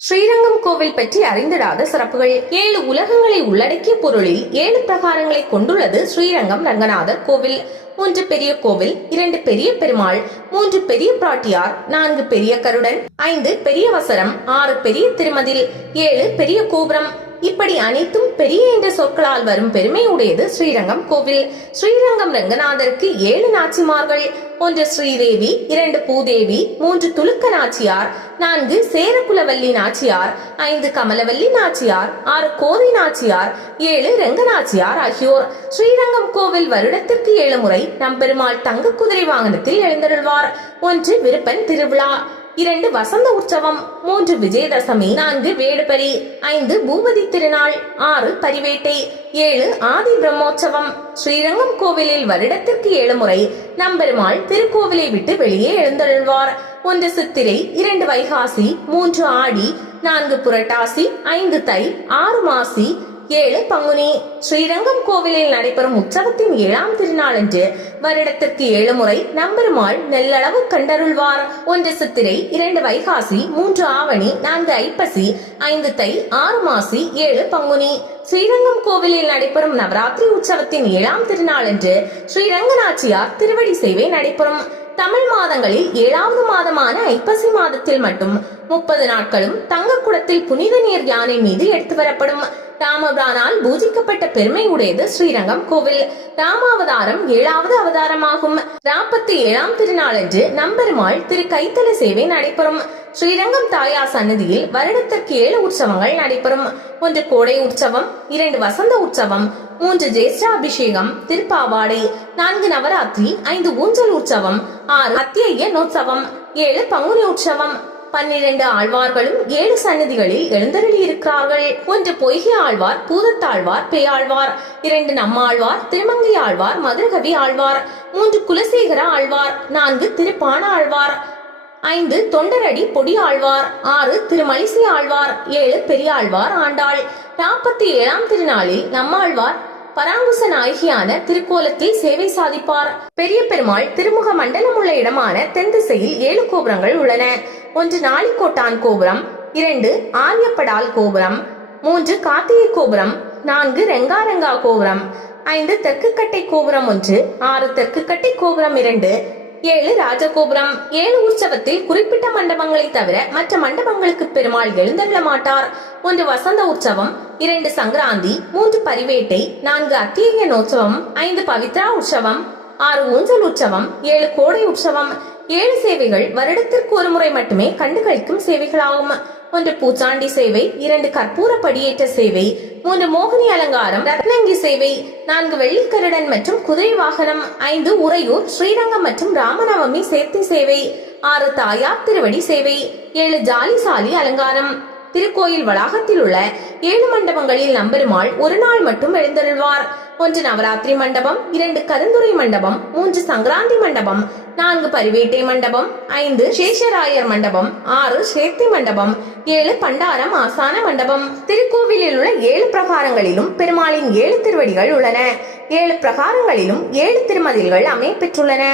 ஸ்ரீரங்கம் கோவில் பற்றி அறிந்திடாத சிறப்புகள். 7 உலகங்களை உள்ளடக்கிய பொருளில் 7 பிரகாரங்களை கொண்டுள்ளது ஸ்ரீரங்கம் ரங்கநாதர் கோவில். 1 பெரிய கோவில், 2 பெரிய பெருமாள், 3 பெரிய பிராட்டியார், 4 பெரிய கருடன், 5 பெரிய வசரம், 6 பெரிய திருமதில், 7 பெரிய கோபுரம். இப்படி அனைத்தும் பெரிய என்ற சொற்களால் வரும் பெருமை உடையது ஸ்ரீரங்கம் கோவில். ஸ்ரீரங்கம் ரங்கநாதருக்கு 7 நாச்சிமார்கள். 1 ஸ்ரீதேவி, 2 பூதேவி, 3 துலுக்க நாச்சியார், 4 சேரகுலவல்லி நாச்சியார், 5 கமலவல்லி நாச்சியார், 6 கோதை நாச்சியார், 7 ரங்கநாச்சியார் ஆகியோர். ஸ்ரீரங்கம் கோவில் வருடத்திற்கு 7 முறை நம்பெருமாள் தங்க குதிரை வாகனத்தில் எழுந்தருள்வார். 1 விருப்பன் திருவிழா, 2 வசந்த உற்சவம், 3 விஜயதசமி, 4 வேடுபலி, 5 பூபதி திருநாள், 6 பரிவேட்டை, 7 ஆதி பிரம்மோற்சவம். ஸ்ரீரங்கம் கோவிலில் வருடத்திற்கு 7 முறை நம்பெருமாள் திருக்கோவிலை விட்டு வெளியே எழுந்தருள்வார். 1 சித்திரை, 2 வைகாசி, 3 ஆடி, 4 புரட்டாசி, 5 தை, 6 மாசி, 7 பங்குனி. ஸ்ரீரங்கம் கோவிலில் நடைபெறும் உற்சவத்தின் 7ஆம் திருநாளன்று வருடத்திற்கு 7 முறை நம்பெருமாள் நெல்லளவு கண்டருள்வார். 1 சித்திரை, 2 வைகாசி, 3 ஆவணி, 4 ஐப்பசி, 5 தை, 6 மாசி, 7 பங்குனி. ஸ்ரீரங்கம் கோவிலில் நடைபெறும் நவராத்திரி உற்சவத்தின் 7ஆம் திருநாளன்று ஸ்ரீரங்கநாச்சியார் திருவடி சேவை நடைபெறும். தமிழ் மாதங்களில் 7வது மாதமான ஐப்பசி மாதத்தில் மட்டும் 30 நாட்களும் தங்க குடத்தில் புனித நீர் யானை மீது எடுத்து வரப்படும். ராமபிரானால் பூஜிக்கப்பட்ட பெருமை உடையது ஸ்ரீரங்கம் கோவில். ராமாவதாரம் 7வது அவதாரமாகும். 47ஆம் திருநாளன்று நம்பெருமாள் திரு கைத்தல சேவை நடைபெறும். ஸ்ரீரங்கம் தாயார் சன்னதியில் வருடத்திற்கு 7 உற்சவங்கள் நடைபெறும். 1 கோடை உற்சவம், 2 வசந்த உற்சவம், 3 ஜேஷ்டாபிஷேகம், திருப்பாவாடை, 4 நவராத்திரி, 5 ஊஞ்சல் உற்சவம், 6 அத்தியய நோற்சவம், 7 பங்குனி உற்சவம். 12 ஆழ்வார்களும் 7 சன்னதிகளில் எழுந்தருளி இருக்கிறார்கள். 1 பொய்கை ஆழ்வார், பூதத்தாழ்வார், பேயாழ்வார், 2 நம்மாழ்வார், திருமங்கை ஆழ்வார், மதுரகவி ஆழ்வார், 3 குலசேகர ஆழ்வார், 4 திருப்பான ஆழ்வார், 5 தொண்டரடி பொடி ஆழ்வார், 6 திருமலிசை ஆழ்வார், 7 பெரியாழ்வார் ஆண்டாள். 47ஆம் திருநாளில் நம்மாழ்வார் பராங்குச நாயகியான திருக்கோலத்தில் சேவை சாதிப்பார். பெரிய பெருமாள் திருமுக மண்டலம் உள்ள இடமான தென் திசையில் 7 கோபுரங்கள் உள்ளன. 1 நாளிக்கோட்டான் கோபுரம், 2 ஆரியப்படால் கோபுரம், 3 கார்த்திகை கோபுரம், 4 ரெங்காரங்கா கோபுரம், 5 தெற்கு கட்டை கோபுரம் 1, 6 தெற்கு கட்டை கோபுரம் 2, 7 ராஜகோபுரம். 7 உற்சவத்தில் குறிப்பிட்ட மண்டபங்களை தவிர மற்ற மண்டபங்களுக்கு பெருமாள் எழுந்தருள மாட்டார். 1 வசந்த உற்சவம், 2 சங்கராந்தி, 3 பரிவேட்டை, 4 அத்தியய நோற்சவம், 5 பவித்ரா உற்சவம், 6 ஊஞ்சல் உற்சவம், 7 கோடை உற்சவம். 7 சேவைகள் வருடத்திற்கு 1 முறை மட்டுமே கண்டுகளிக்கும் சேவைகளாகும். 1 பூச்சாண்டி சேவை, 2 கற்பூர படியேற்ற சேவை, 3 மோகினி அலங்காரம், ரத்னங்கி சேவை, 4 வெள்ளிக்கருடன் மற்றும் குதிரை வாகனம், 5 உறையூர், ஸ்ரீரங்கம் மற்றும் ராமநவமி சேர்த்தி சேவை, 6 தாயார் திருவடி சேவை, 7 ஜாலிசாலி அலங்காரம். திருக்கோயில் வளாகத்தில் உள்ள 7 மண்டபங்களில் நம்பெருமாள் ஒரு நாள் மட்டும் எழுந்தருள்வார். 1 நவராத்திரி மண்டபம், 2 கருந்துறை மண்டபம், 3 சங்கராந்தி மண்டபம், 4 பரிவேட்டை மண்டபம், 5 சேஷராயர் மண்டபம், 6 சேர்த்தி மண்டபம், 7 பண்டாரம் ஆசான மண்டபம். திருக்கோவிலில் உள்ள 7 பிரகாரங்களிலும் பெருமாளின் 7 திருவடிகள் உள்ளன. 7 பிரகாரங்களிலும் 7 திருமதில்கள் அமையப்பெற்றுள்ளன.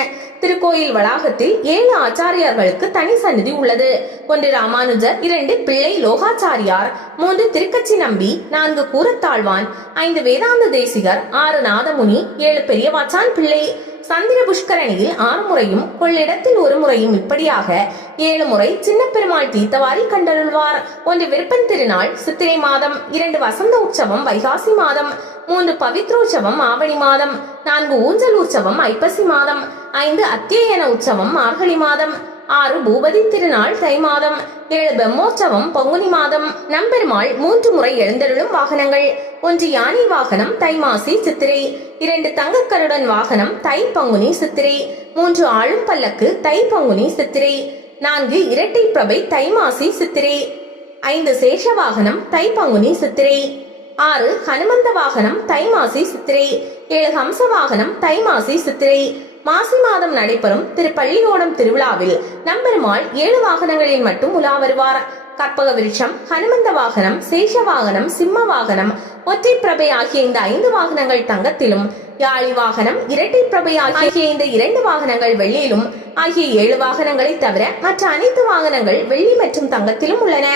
திருக்கோயில் வளாகத்தில் 7 ஆச்சாரியார்களுக்கு தனி சந்நிதி உள்ளது. 1 ராமானுஜர், 2 பிள்ளை லோகாச்சாரியார், 3 திருக்கச்சி நம்பி, 4 கூரத்தாழ்வான், 5 வேதாந்த தேசிகர், 6 நாதமுனி, 7 பெரியவாச்சான் பிள்ளை. சந்திர புஷ்கரணியில் 6 முறையும் கொள்ளிடத்தில் 1 முறையும் இப்படியாக 7 முறை சின்ன பெருமாள் தீர்த்தவாரி கண்டருள்வார். 1 விருப்பன் திருநாள் சித்திரை மாதம், 2 வசந்த உற்சவம் வைகாசி மாதம், 3 பவித்ரோற்சவம் ஆவணி மாதம், 4 ஊஞ்சல் உற்சவம் ஐப்பசி மாதம், 5 அத்தியன உற்சவம் மார்கழி மாதம், 6 பூபதி திருநாள் தை மாதம், 7 பிரம்மோற்சவம் பங்குனி மாதம். நம்பெருமாள் 3 முறை எழுந்தருளும் வாகனங்கள்: 1 யானை வாகனம் தை மாசி சித்திரை, 2 தங்கக்கருடன் வாகனம் தை பங்குனி சித்திரை, 3 ஆளும் பல்லக்கு தை பங்குனி சித்திரை, 4 இரட்டை பிரபை தை மாசி சித்திரை, 5 சேஷ வாகனம் தை பங்குனி சித்திரை, 6 ஹனுமந்த வாகனம் தை மாசி சித்திரை, 7 ஹம்ச வாகனம் தை மாசி சித்திரை. மாசி மாதம் நடைபெறும் திருப்பள்ளியோடம் திருவிழாவில் நம்பெருமாள் 7 வாகனங்களில் மட்டும் உலா வருவார். கற்பக விருட்சம், ஹனுமந்த வாகனம், சேஷ வாகனம், சிம்ம வாகனம், ஒற்றை பிரபை ஆகிய இந்த 5 வாகனங்கள் தங்கத்திலும், யாழி வாகனம், இரட்டை பிரபை ஆகிய இந்த 2 வாகனங்கள் வெள்ளியிலும் ஆகிய 7 வாகனங்களை தவிர மற்ற அனைத்து வாகனங்கள் வெள்ளி மற்றும் தங்கத்திலும் உள்ளன.